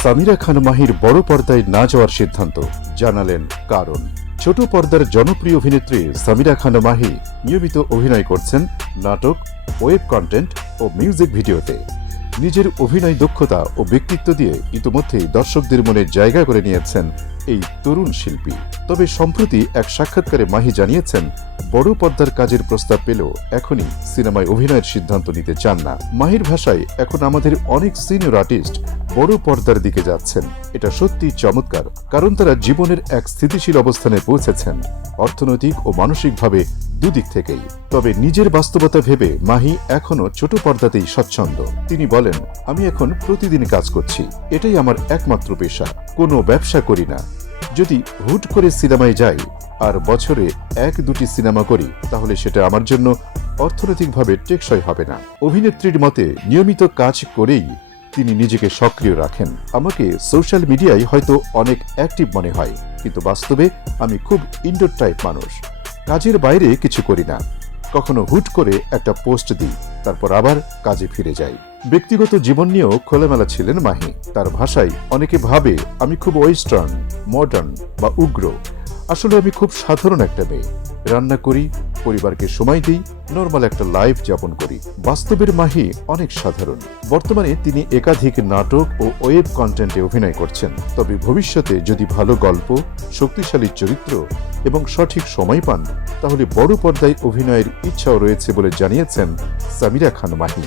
সামিরা খান মাহির বড় পর্দায় না যাওয়ার সিদ্ধান্ত, জানালেন কারণ। ছোট পর্দার জনপ্রিয় অভিনেত্রী সামিরা খান মাহি নিয়মিত অভিনয় করছেন নাটক, ওয়েব কন্টেন্ট ও মিউজিক ভিডিওতে। নিজের অভিনয় দক্ষতা ও ব্যক্তিত্ব দিয়ে ইতোমধ্যেই দর্শকদের মনে জায়গা করে নিয়েছেন এই তরুণ শিল্পী। তবে সম্প্রতি এক সাক্ষাৎকারে মাহি জানিয়েছেন, বড় পর্দার কাজের প্রস্তাব পেলেও এখনই সিনেমায় অভিনয়ের সিদ্ধান্ত নিতে চান না। মাহির ভাষায়, এখন আমাদের অনেক সিনিয়র আর্টিস্ট বড় পর্দার দিকে যাচ্ছেন। এটা সত্যি চমৎকার, কারণ তারা জীবনের এক স্থিতিশীল অবস্থানে পৌঁছেছেন, অর্থনৈতিক ও মানসিকভাবে দুদিক থেকেই। তবে নিজের বাস্তবতা ভেবে মাহি এখনো ছোট পর্দাতেই স্বচ্ছন্দ। তিনি বলেন, আমি এখন প্রতিদিন কাজ করছি, এটাই আমার একমাত্র পেশা, কোনো ব্যবসা করি না। যদি হুট করে সিনেমায় যাই আর বছরে 1-2টি সিনেমা করি, তাহলে সেটা আমার জন্য অর্থনৈতিকভাবে টেকসই হবে না। অভিনেত্রীর মতে, নিয়মিত কাজ করেই তিনি নিজেকে সক্রিয় রাখেন। আমাকে সোশ্যাল মিডিয়ায় হয়তো অনেক অ্যাক্টিভ মনে হয়, কিন্তু বাস্তবে আমি খুব ইনডোর টাইপ মানুষ। কাজের বাইরে কিছু করি না, কখনো হুট করে একটা পোস্ট দিই, তারপর আবার কাজে ফিরে যাই। ব্যক্তিগত জীবন নিয়েও খোলামেলা ছিলেন মাহি। তার ভাষায়, অনেকে ভাবে আমি খুব ওয়েস্টার্ন, মডার্ন বা উগ্র। আসলে আমি খুব সাধারণ একটা মেয়ে, রান্না করি, পরিবারকে সময় দিই, নর্মাল একটা লাইফ যাপন করি। বাস্তবের মাহি অনেক সাধারণ। বর্তমানে তিনি একাধিক নাটক ও ওয়েব কন্টেন্টে অভিনয় করছেন। তবে ভবিষ্যতে যদি ভালো গল্প, শক্তিশালী চরিত্র এবং সঠিক সময় পান, তাহলে বড় পর্দায় অভিনয়ের ইচ্ছাও রয়েছে বলে জানিয়েছেন সামিরা খান মাহি।